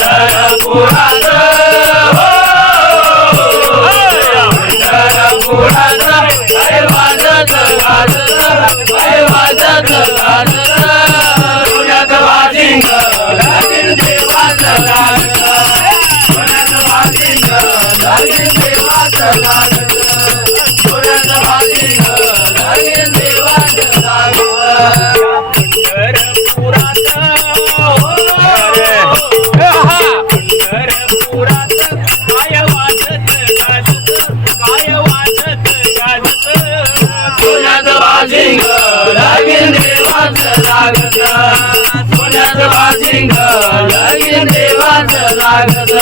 Al-Quran. बाजिंग लगे देवाच लागत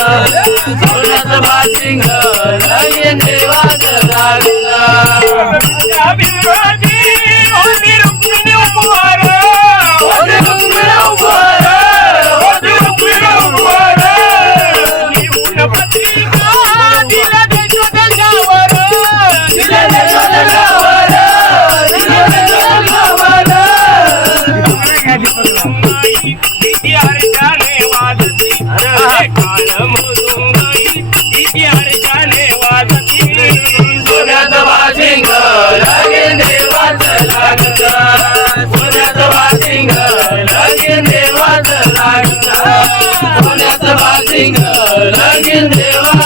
सोन्याच बाजिंग लगे देवाच लागत Sing a, like in the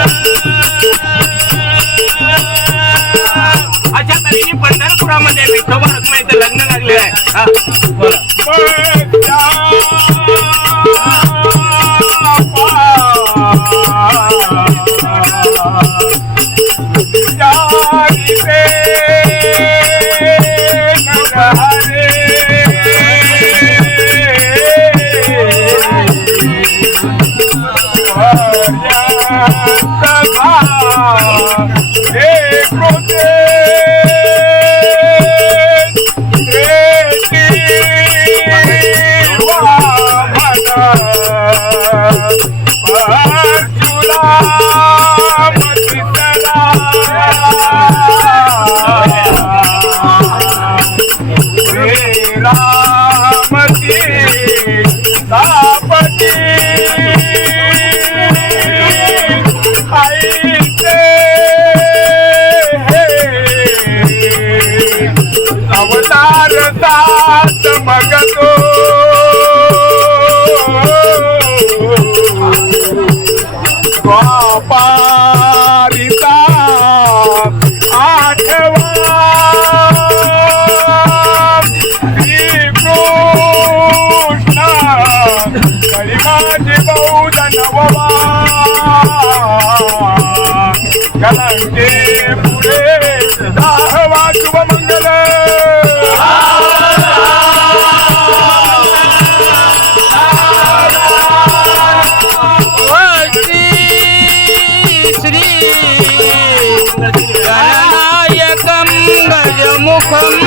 முகம்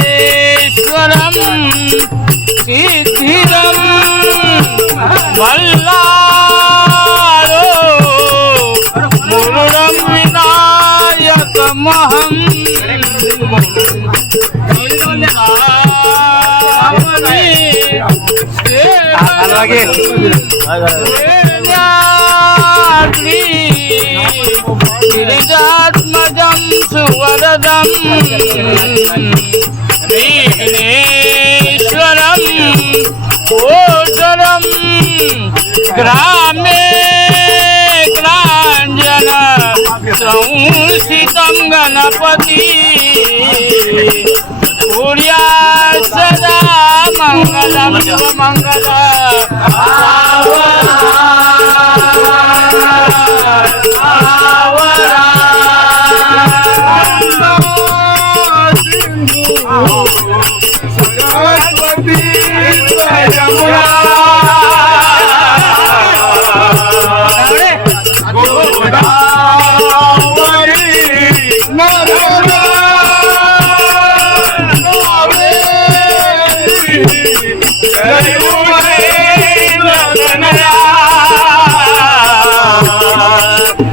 மூடேஸ்வரம் சித்திரம் வல்லா गिरिजात्मजं सुवरदं वीणेश्वरं गोचरं ग्रामे ग्राञ्जन संसितं गणपति। कुर्या सदा मङ्गलं मङ्गल सरस्वती यमुना